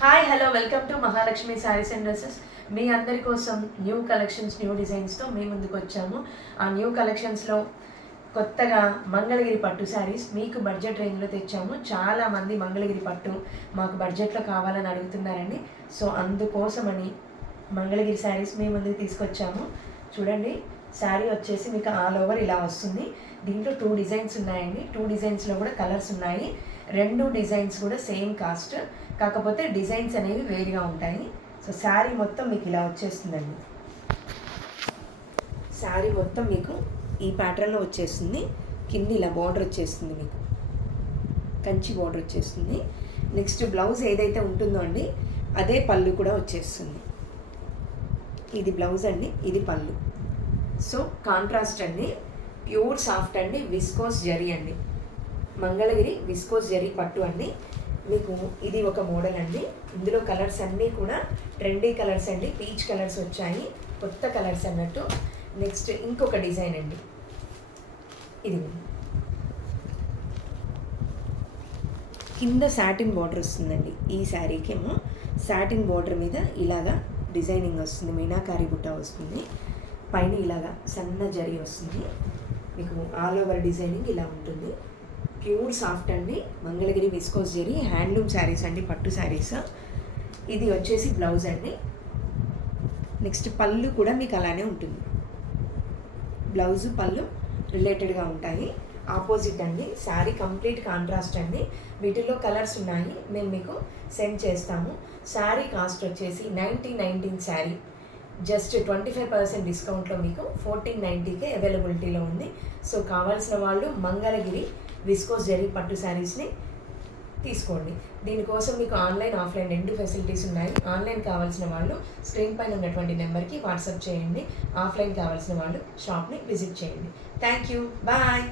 Hi hello welcome to Mahalakshmi sarees and dresses. మీ అందరి కోసం న్యూ కలెక్షన్స్ న్యూ డిజైన్స్తో మీ ముందుకు వచ్చాము. ఆ న్యూ కలెక్షన్స్లో కొత్తగా మంగళగిరి పట్టు శారీస్ మీకు బడ్జెట్ రేంజ్లో తెచ్చాము. చాలామంది మంగళగిరి పట్టు మాకు బడ్జెట్లో కావాలని అడుగుతున్నారండి. సో అందుకోసమని మంగళగిరి శారీస్ మీ ముందుకు తీసుకొచ్చాము. చూడండి, శారీ వచ్చేసి మీకు ఆల్ ఓవర్ ఇలా వస్తుంది. దీంట్లో 2 డిజైన్స్ ఉన్నాయండి. 2 డిజైన్స్లో కూడా కలర్స్ ఉన్నాయి. 2 డిజైన్స్ కూడా సేమ్ కాస్ట్, కాకపోతే డిజైన్స్ అనేవి వేరుగా ఉంటాయి. సో శారీ మొత్తం మీకు ఇలా వచ్చేస్తుందండి. శారీ మొత్తం మీకు ఈ ప్యాటర్న్లో వచ్చేస్తుంది. కింద ఇలా బార్డర్ వచ్చేస్తుంది, మీకు కంచి బార్డర్ వచ్చేస్తుంది. నెక్స్ట్ బ్లౌజ్ ఏదైతే ఉంటుందో అండి అదే పళ్ళు కూడా వచ్చేస్తుంది. ఇది బ్లౌజ్ అండి, ఇది పళ్ళు. సో కాంట్రాస్ట్ అండి, ప్యూర్ సాఫ్ట్ అండి, విస్కోస్ జరీ అండి, మంగళగిరి విస్కోస్ జరీ పట్టు అండి. మీకు ఇది ఒక మోడల్ అండి. ఇందులో కలర్స్ అన్నీ కూడా ట్రెండీ కలర్స్ అండి. పీచ్ కలర్స్ వచ్చాయి, కొత్త కలర్స్ అన్నట్టు. నెక్స్ట్ ఇంకొక డిజైన్ అండి, ఇది కింద సాటిన్ బార్డర్ వస్తుందండి. ఈ శారీకి ఏమో సాటిన్ బార్డర్ మీద ఇలాగా డిజైనింగ్ వస్తుంది, మీనాకారి బుట్ట వస్తుంది. పైన ఇలాగా సన్న జరీ వస్తుంది. మీకు ఆల్ ఓవర్ డిజైనింగ్ ఇలా ఉంటుంది. ప్యూర్ సాఫ్ట్ అండి, మంగళగిరి విస్కోస్ జరీ హ్యాండ్లూమ్ శారీస్ అండి, పట్టు శారీస్. ఇది వచ్చేసి బ్లౌజ్ అండి. నెక్స్ట్ పళ్ళు కూడా మీకు అలానే ఉంటుంది. బ్లౌజు పళ్ళు రిలేటెడ్గా ఉంటాయి. ఆపోజిట్ అండి, శారీ కంప్లీట్ కాంట్రాస్ట్ అండి. వీటిల్లో కలర్స్ ఉన్నాయి, మేము మీకు సెండ్ చేస్తాము. శారీ కాస్ట్ వచ్చేసి 1919 శారీ జస్ట్ 25% డిస్కౌంట్లో మీకు 1490కే అవైలబిలిటీలో ఉంది. సో కావాల్సిన వాళ్ళు మంగళగిరి విస్కోస్ జరీ పట్టు శారీస్ని తీసుకోండి. దీనికోసం మీకు ఆన్లైన్ ఆఫ్లైన్ 2 ఫెసిలిటీస్ ఉన్నాయి. ఆన్లైన్ కావాల్సిన వాళ్ళు స్క్రీన్ పైన ఉన్నటువంటి నెంబర్కి వాట్సాప్ చేయండి. ఆఫ్లైన్ కావాల్సిన వాళ్ళు షాప్ని విజిట్ చేయండి. Thank you, bye.